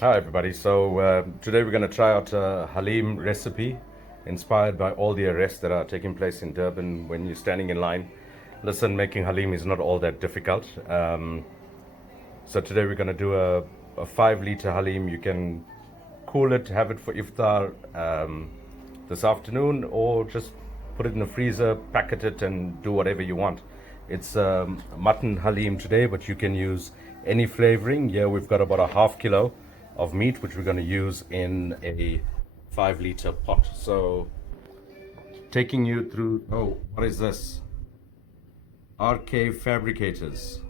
Hi everybody. Today we're going to try out a Haleem recipe inspired by all the arrests that are taking place in Durban when you're standing in line. Listen, making Haleem is not all that difficult. So today we're going to do a 5 liter Haleem. You can cool it, have it for Iftaar this afternoon, or just put it in the freezer, packet it, and do whatever you want. It's mutton Haleem today, but you can use any flavoring. Here we've got about a half kilo of meat, which we're going to use in a 5 liter pot. So taking you through, oh, what is this? RK Fabricators.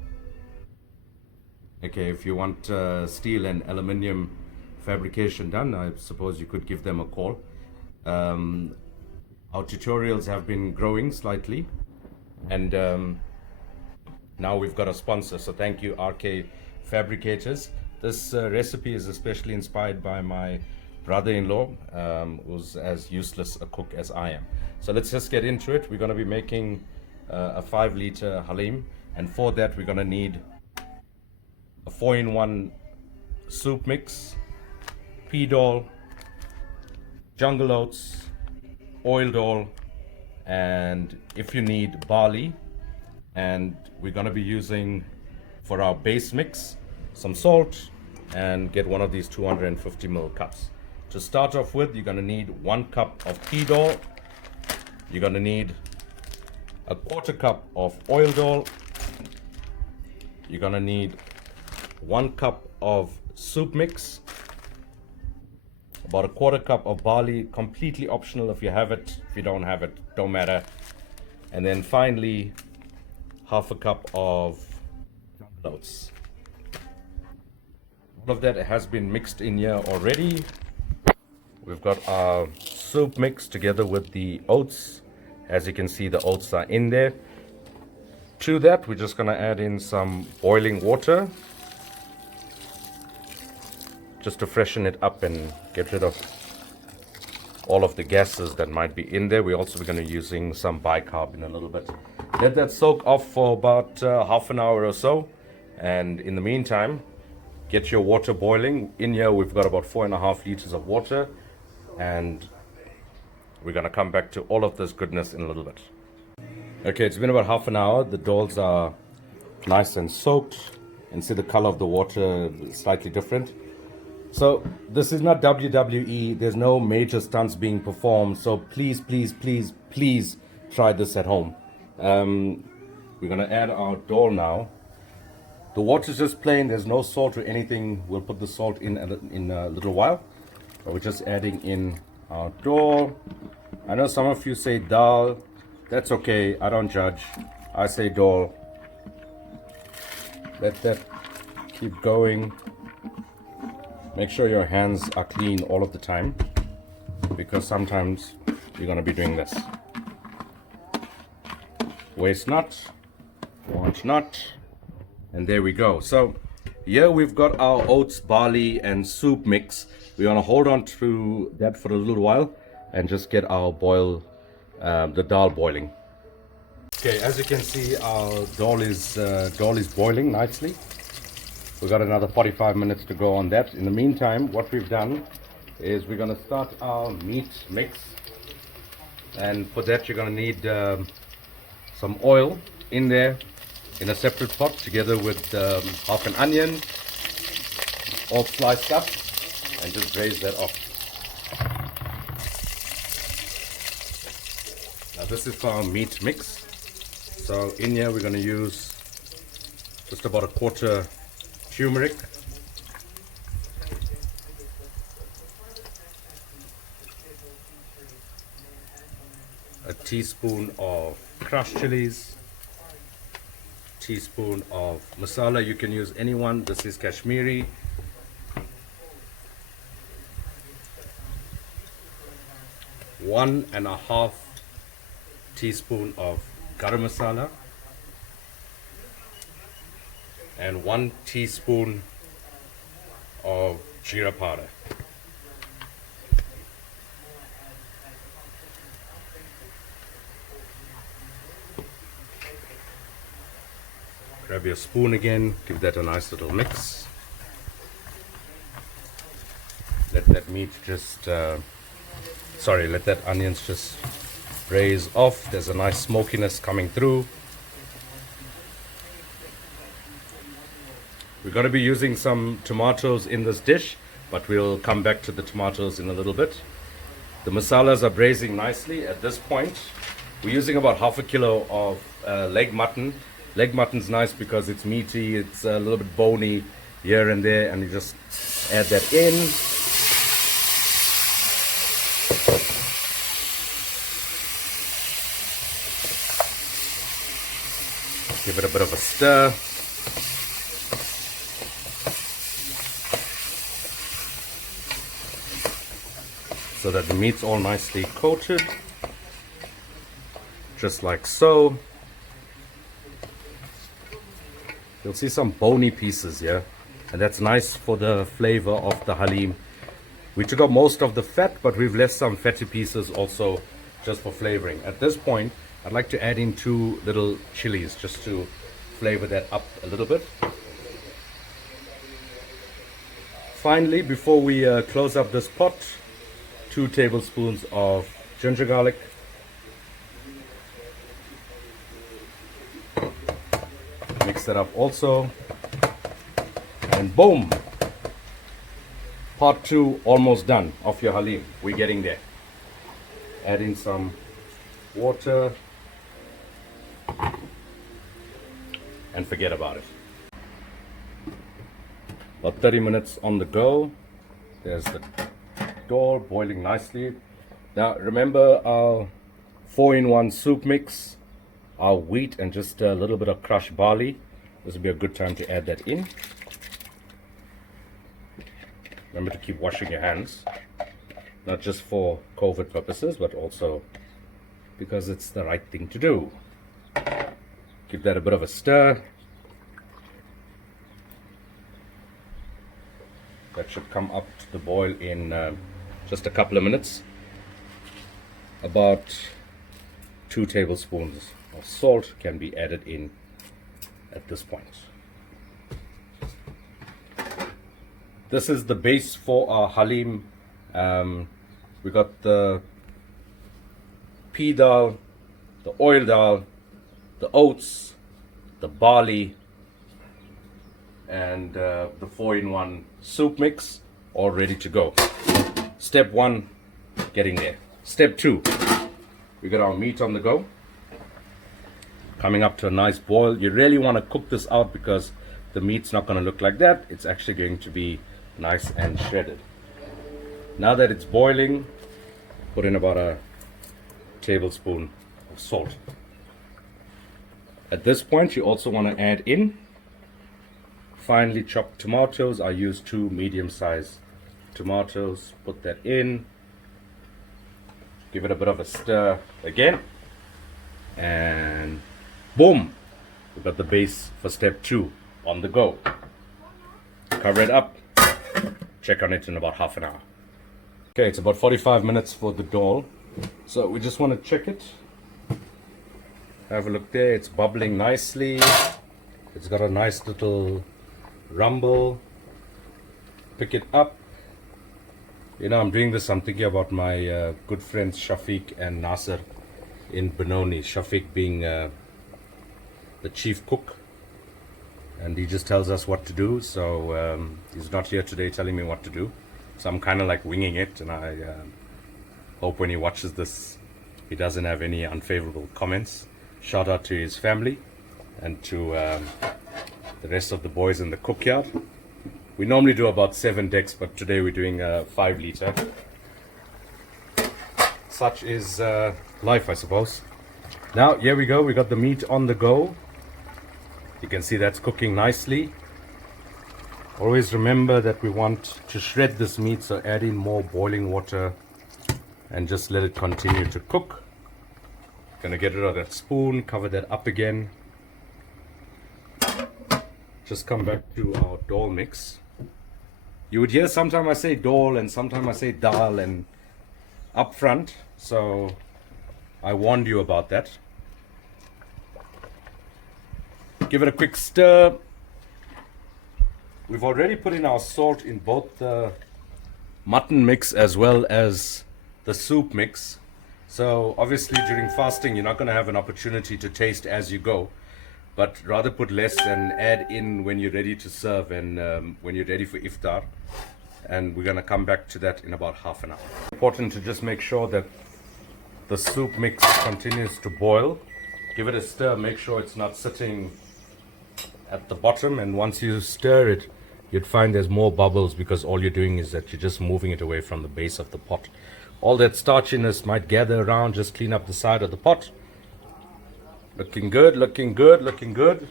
Okay, if you want steel and aluminium fabrication done, I suppose you could give them a call. Our tutorials have been growing slightly, and now we've got a sponsor, so thank you, RK Fabricators. This recipe is especially inspired by my brother-in-law, who's as useless a cook as I am. So let's just get into it. We're going to be making a 5 liter Haleem, and for that we're going to need a 4-in-1 soup mix, pea dal, jungle oats, oil dal, and if you need barley. And we're going to be using for our base mix some salt, and get one of these 250 ml cups. To start off with, you're going to need 1 cup of pea dal, you're going to need a 1/4 cup of oil dal, you're going to need 1 cup of soup mix, about a 1/4 cup of barley, completely optional if you have it. If you don't have it, don't matter. And then finally 1/2 cup of jungle oats. All of that has been mixed in here already. We've got our soup mix together with the oats. As you can see, the oats are in there. To that, we're just going to add in some boiling water, just to freshen it up and get rid of all of the gases that might be in there. We're also going to be using some bicarb in a little bit. Let that soak off for about half an hour or so, and in the meantime, get your water boiling. In here we've got about 4.5 liters of water, and we're going to come back to all of this goodness in a little bit. Okay, it's been about half an hour. The dals are nice and soaked, and see the color of the water is slightly different. So this is not WWE. There's no major stunts being performed, so please try this at home. We're going to add our dal now. The water's just plain, there's no salt or anything. We'll put the salt in a little while. But we're just adding in our dal. I know some of you say dal. That's okay, I don't judge. I say dal. Let that keep going. Make sure your hands are clean all of the time, because sometimes you're going to be doing this. Waste not, want not, and there we go. So here we've got our oats, barley, and soup mix. We're going to hold on to that for a little while and just get our the dal boiling. Okay, as you can see, our dal is boiling nicely. We've got another 45 minutes to go on that. In the meantime, what we've done is we're going to start our meat mix, and for that you're going to need some oil in there in a separate pot, together with half an onion, all sliced up, and just braise that off. Now this is for our meat mix. So in here we're going to use just about a 1/4 turmeric, a teaspoon of crushed chilies, teaspoon of masala. You can use any one. This is Kashmiri. One and a half teaspoon of garam masala, and 1 teaspoon of jeera powder. Grab your spoon again, give that a nice little mix. Let that meat just, let that onions just braise off. There's a nice smokiness coming through. We're going to be using some tomatoes in this dish, but we'll come back to the tomatoes in a little bit. The masalas are braising nicely. At this point, we're using about half a kilo of leg mutton. Leg mutton's nice because it's meaty, it's a little bit bony here and there, and you just add that in. Give it a bit of a stir. So that the meat's all nicely coated, just like so. You'll see some bony pieces here, and that's nice for the flavor of the haleem. We took out most of the fat, but we've left some fatty pieces also just for flavoring. At this point, I'd like to add in 2 little chilies just to flavor that up a little bit. Finally, before we close up this pot, 2 tablespoons of ginger garlic. Mix that up also. And boom! Part 2 almost done of your haleem. We're getting there. Add in some water. And forget about it. About 30 minutes on the go. There's the dal boiling nicely. Now remember our 4-in-1 soup mix, our wheat and just a little bit of crushed barley. This would be a good time to add that in. Remember to keep washing your hands, not just for COVID purposes, but also because it's the right thing to do. Give that a bit of a stir. That should come up to the boil in just a couple of minutes. About 2 tablespoons of salt can be added in at this point. This is the base for our haleem. We got the pea dal, the oil dal, the oats, the barley, and the 4-in-1 soup mix all ready to go. Step 1, getting there. Step 2, we got our meat on the go, coming up to a nice boil. You really want to cook this out because the meat's not going to look like that. It's actually going to be nice and shredded. Now that it's boiling, put in about a tablespoon of salt. At this point, you also want to add in finely chopped tomatoes. I use 2 medium-sized tomatoes. Put that in. Give it a bit of a stir again. And boom! We've got the base for step 2 on the go. Cover it up. Check on it in about half an hour. Okay, it's about 45 minutes for the dal. So we just want to check it. Have a look there. It's bubbling nicely. It's got a nice little rumble. Pick it up. You know, I'm doing this, I'm thinking about my good friends Shafiq and Nasser in Benoni. Shafiq being the chief cook, and he just tells us what to do. So he's not here today telling me what to do. So I'm kind of like winging it, and I hope when he watches this, he doesn't have any unfavorable comments. Shout out to his family and to the rest of the boys in the cookyard. We normally do about 7 decks, but today we're doing a 5-liter. Such is life, I suppose. Now, here we go. We got the meat on the go. You can see that's cooking nicely. Always remember that we want to shred this meat, so add in more boiling water and just let it continue to cook. Gonna get rid of that spoon, cover that up again. Just come back to our dal mix. You would hear sometimes I say dal and sometimes I say dal and up front, so I warned you about that. Give it a quick stir. We've already put in our salt in both the mutton mix as well as the soup mix. So obviously during fasting you're not going to have an opportunity to taste as you go, but rather put less and add in when you're ready to serve and when you're ready for iftar. And we're going to come back to that in about half an hour. Important to just make sure that the soup mix continues to boil. Give it a stir, make sure it's not sitting at the bottom, and once you stir it, you'd find there's more bubbles because all you're doing is that you're just moving it away from the base of the pot. All that starchiness might gather around, just clean up the side of the pot. Looking good, looking good, looking good.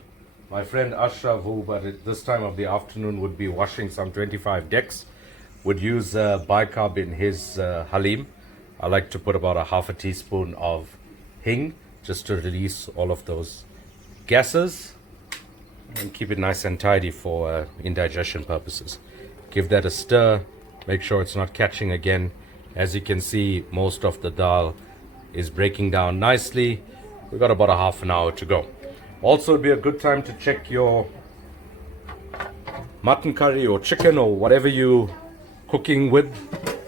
My friend Ashraf, who at this time of the afternoon would be washing some 25 decks, would use bicarb in his Haleem. I like to put about a half a teaspoon of hing just to release all of those gases and keep it nice and tidy for indigestion purposes. Give that a stir, make sure it's not catching again. As you can see, most of the dal is breaking down nicely. We've got about a half an hour to go. Also, it'd be a good time to check your mutton curry or chicken or whatever you cooking with.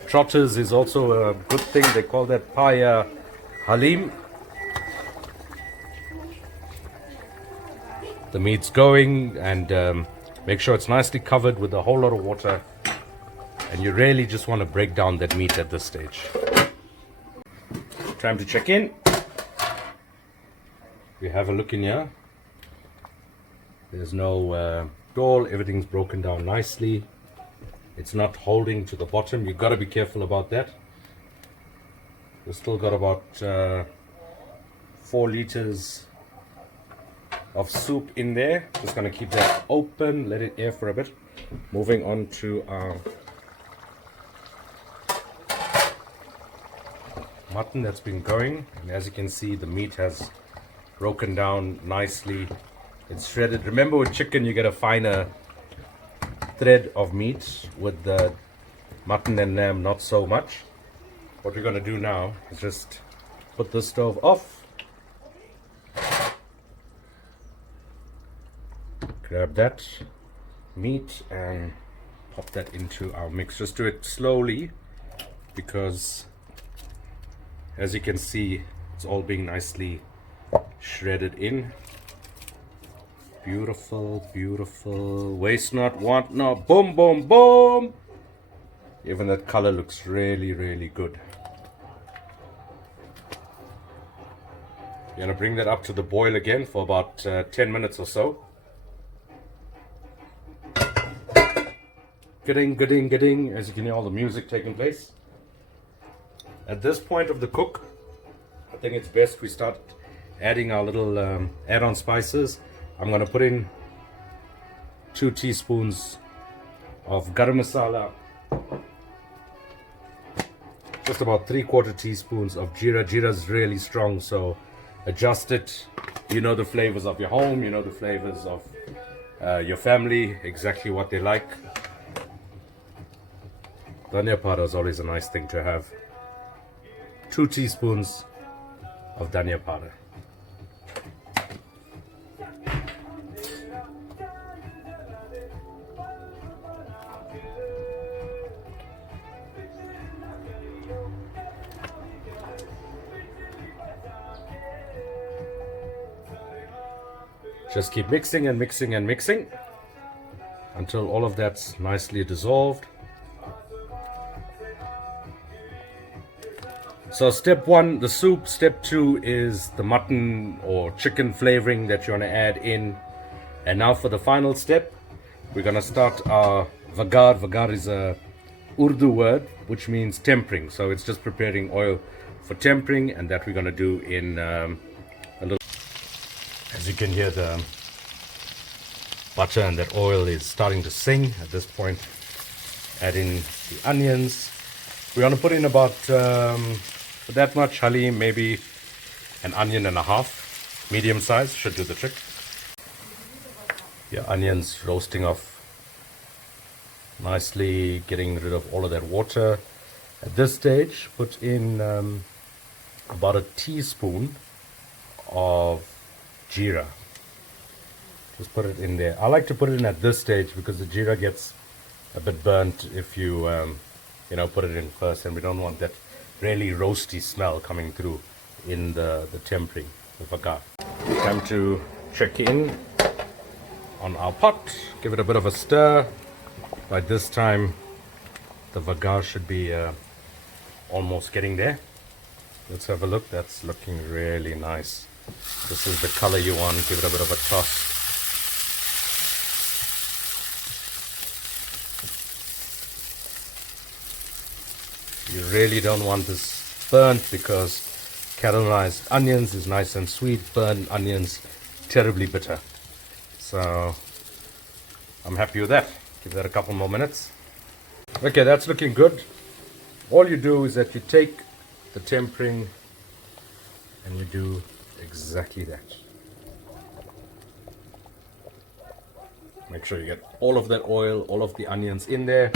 Trotters is also a good thing. They call that paya Haleem. The meat's going, and make sure it's nicely covered with a whole lot of water. And you really just want to break down that meat at this stage. Time to check in. We have a look in here. There's no doll. Everything's broken down nicely. It's not holding to the bottom. You've got to be careful about that. We've still got about 4 liters of soup in there. Just going to keep that open, let it air for a bit. Moving on to our mutton that's been going, and as you can see, the meat has broken down nicely. It's shredded. Remember, with chicken you get a finer thread of meat. With the mutton and lamb, not so much. What we're going to do now is just put the stove off, grab that meat and pop that into our mix. Just do it slowly because as you can see, it's all being nicely shredded in. Beautiful, beautiful. Waste not, want not. Boom, boom, boom. Even that color looks really, really good. You're gonna bring that up to the boil again for about 10 minutes or so. Ga-ding, ga-ding, ga-ding. As you can hear all the music taking place. At this point of the cook, I think it's best we start adding our little add-on spices. I'm going to put in 2 teaspoons of garam masala, just about 3/4 teaspoons of jeera. Jeera is really strong, so adjust it. You know the flavors of your home, you know the flavors of your family, exactly what they like. Dhania powder is always a nice thing to have. 2 teaspoons of dhania powder. Just keep mixing and mixing and mixing until all of that's nicely dissolved. So step 1, the soup. Step 2 is the mutton or chicken flavoring that you want to add in. And now for the final step, we're going to start our vagar. Vagar is a Urdu word which means tempering. So it's just preparing oil for tempering, and that we're going to do in a little. As you can hear, the butter and that oil is starting to sing. At this point, add in the onions. We're going to put in about that much Haleem, maybe an onion and a half, medium size, should do the trick. Your onions roasting off nicely, getting rid of all of that water. At this stage, put in about a teaspoon of jeera. Just put it in there. I like to put it in at this stage because the jeera gets a bit burnt if you put it in first, and we don't want that really roasty smell coming through in the tempering, the vagar. Time to check in on our pot, give it a bit of a stir. By this time, the vagar should be almost getting there. Let's have a look. That's looking really nice. This is the color you want. Give it a bit of a toss. You really don't want this burnt, because caramelized onions is nice and sweet. Burnt onions, terribly bitter. So I'm happy with that. Give that a couple more minutes. Okay, that's looking good. All you do is that you take the tempering and you do exactly that. Make sure you get all of that oil, all of the onions in there.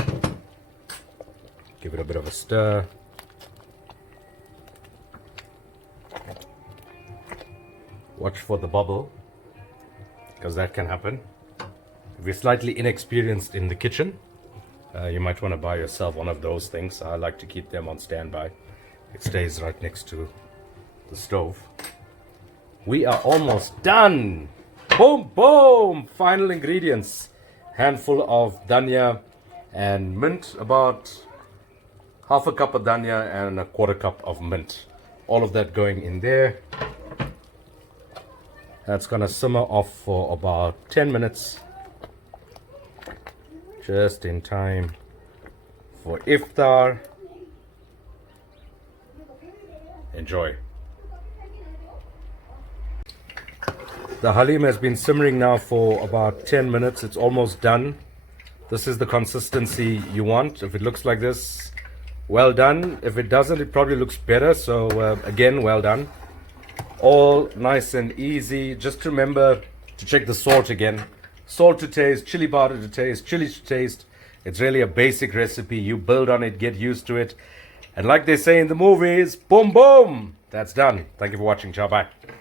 Give it a bit of a stir. Watch for the bubble, because that can happen. If you're slightly inexperienced in the kitchen, you might want to buy yourself one of those things. I like to keep them on standby. It stays right next to the stove. We are almost done. Boom, boom. Final ingredients. Handful of dhania and mint, about half a cup of dhania and a quarter cup of mint. All of that going in there. That's gonna simmer off for about 10 minutes. Just in time for iftar. Enjoy. The haleem has been simmering now for about 10 minutes. It's almost done. This is the consistency you want. If it looks like this, well done. If it doesn't, it probably looks better. So again, well done. All nice and easy. Just remember to check the salt again. Salt to taste, chili powder to taste, chili to taste. It's really a basic recipe. You build on it, get used to it. And like they say in the movies, boom, boom. That's done. Thank you for watching. Ciao, bye.